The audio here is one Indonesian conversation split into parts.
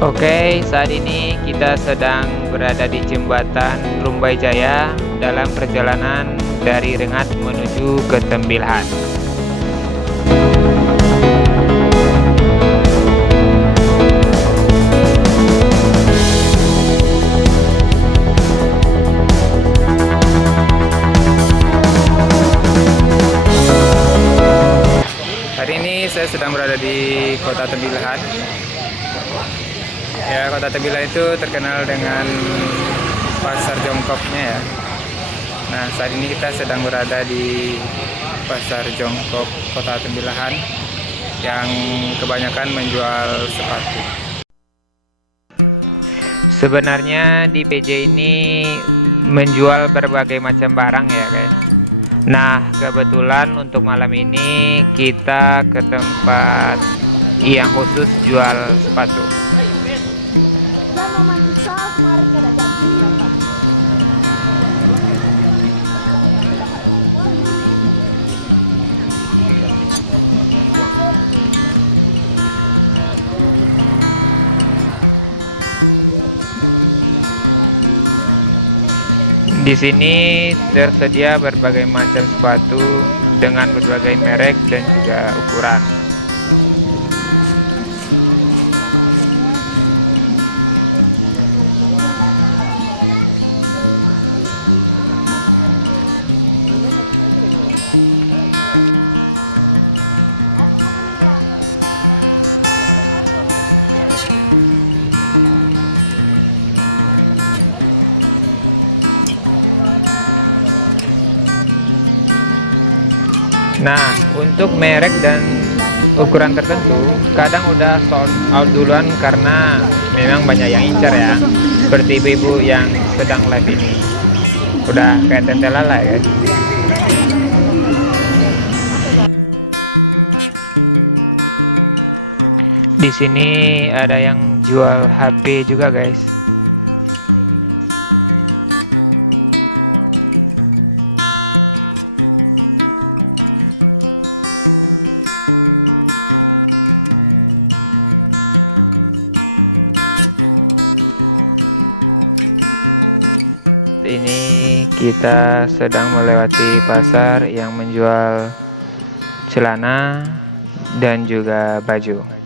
Oke, saat ini kita sedang berada di Jembatan Rumbai Jaya dalam perjalanan dari Rengat menuju ke Tembilahan. Hari ini saya sedang berada di Kota Tembilahan. Ya, Kota Tembilahan itu terkenal dengan pasar jongkoknya ya. Nah, saat ini kita sedang berada di pasar jongkok Kota Tembilahan yang kebanyakan menjual sepatu. Sebenarnya di PJ ini menjual berbagai macam barang ya guys. Nah, kebetulan untuk malam ini kita ke tempat yang khusus jual sepatu. Di sini tersedia berbagai macam sepatu dengan berbagai merek dan juga ukuran. Nah, untuk merek dan ukuran tertentu kadang udah sold out duluan karena memang banyak yang incar ya. Seperti ibu-ibu yang sedang live ini. Udah kayak tetelan lah ya. Di sini ada yang jual HP juga guys. Kita sedang melewati pasar yang menjual celana dan juga baju.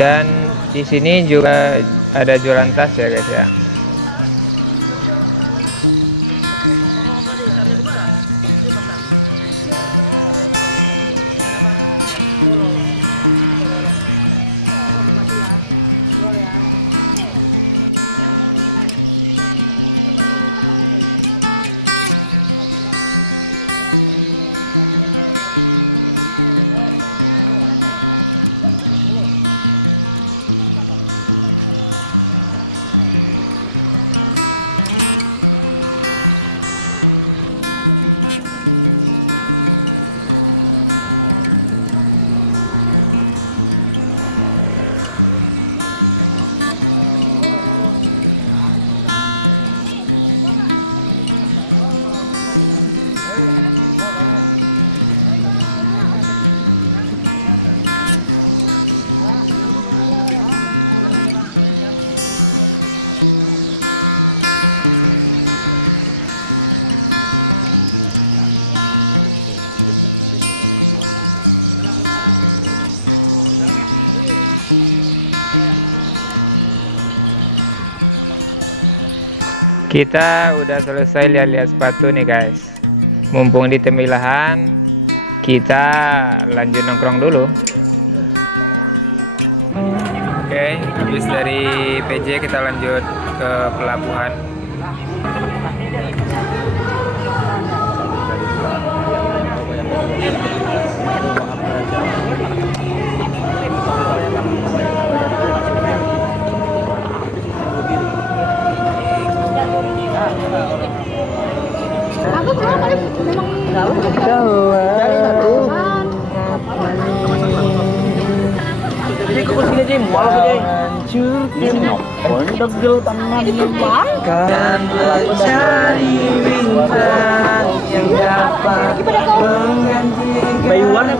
Dan di sini juga ada jualan tas ya guys ya. Kita udah selesai lihat-lihat sepatu nih guys. Mumpung di Temilahan, kita lanjut nongkrong dulu. Oke, habis dari PJ kita lanjut ke pelabuhan. Jadi aku kesini sih, malah aja. Hancurkan degel tangan makan mencari bintang yang dapat menggantikan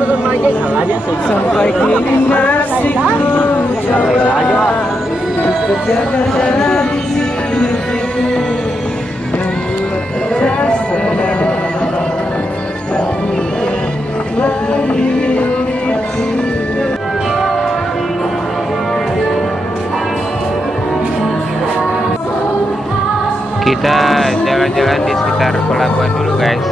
sampai kini masih ku coba untuk jaga jarak mimpiku yang tak sadar lagi milikku. Kita jalan-jalan di sekitar pelabuhan dulu guys.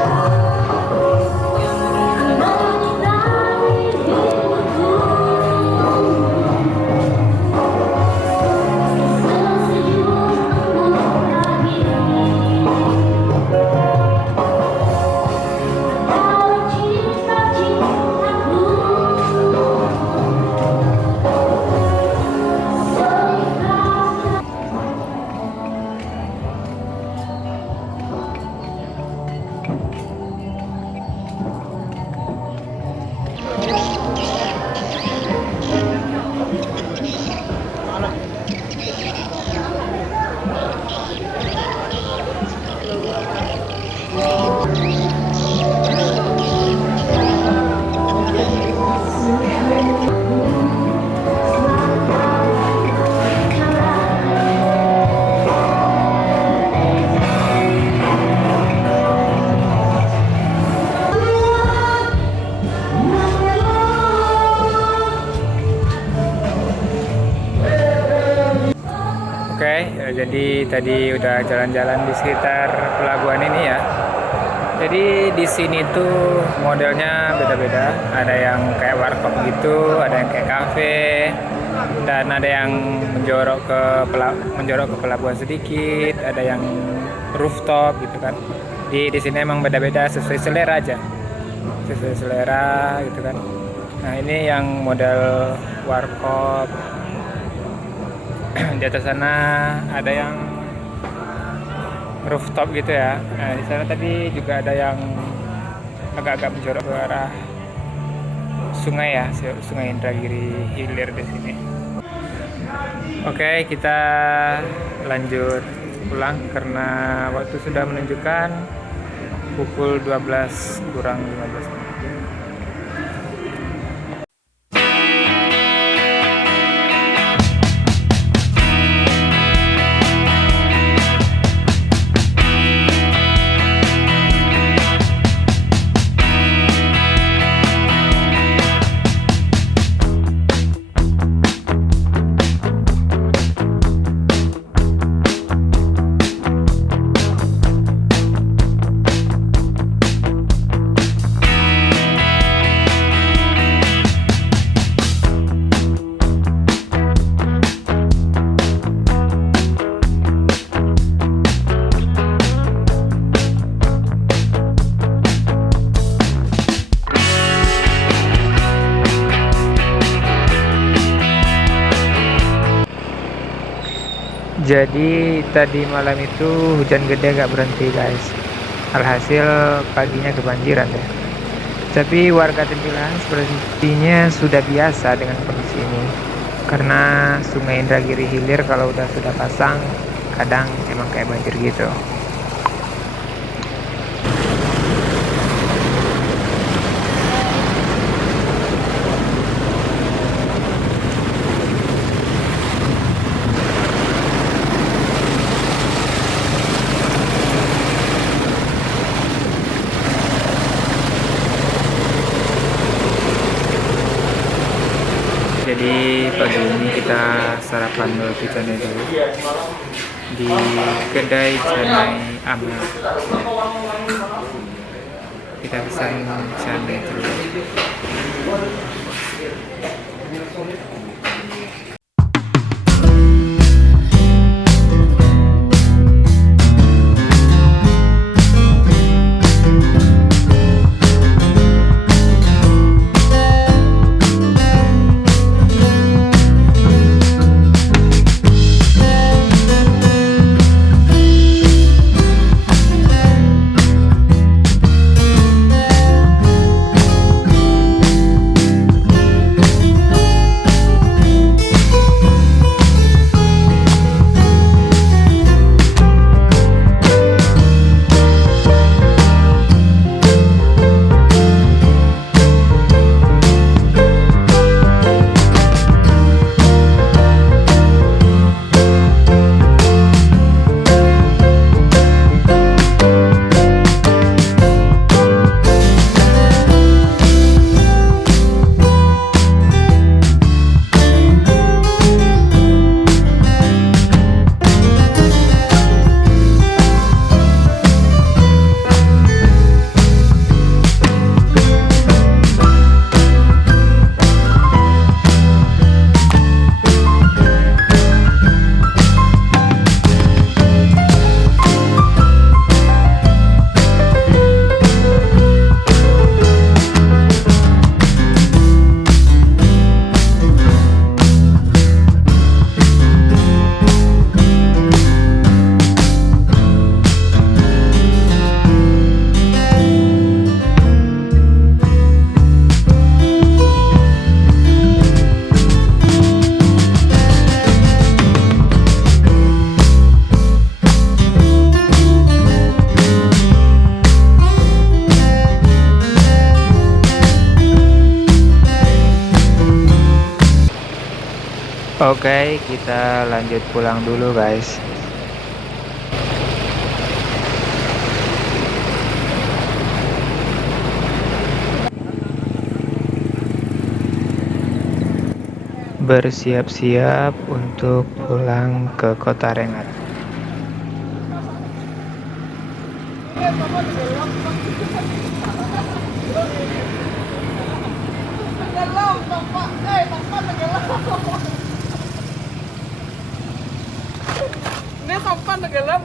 Oke, jadi tadi udah jalan-jalan di sekitar pelabuhan ini ya. Jadi di sini tuh modelnya beda-beda. Ada yang kayak warkop gitu, ada yang kayak kafe, dan ada yang menjorok ke pelabuhan sedikit, ada yang rooftop gitu kan. Di sini emang beda-beda sesuai selera aja, sesuai selera gitu kan. Nah ini yang model warkop. Di atas sana ada yang rooftop gitu ya. Nah di sana tadi juga ada yang agak-agak menjorok ke arah sungai ya, Sungai Indragiri Hilir di sini. Oke, kita lanjut pulang karena waktu sudah menunjukkan pukul 12 kurang 15 menit. Jadi tadi malam itu hujan gede gak berhenti guys. Alhasil paginya kebanjiran ya. Tapi warga Tembilahan sepertinya sudah biasa dengan kondisi ini. Karena Sungai Indragiri Hilir kalau sudah pasang kadang emang kayak banjir gitu. Jadi Pagi ini kita sarapan roti canai dulu di kedai canai Amel. Kita pesan canai dulu. Oke, kita lanjut pulang dulu guys. Bersiap-siap untuk pulang ke Kota Rengat. Ini papan lagi lah.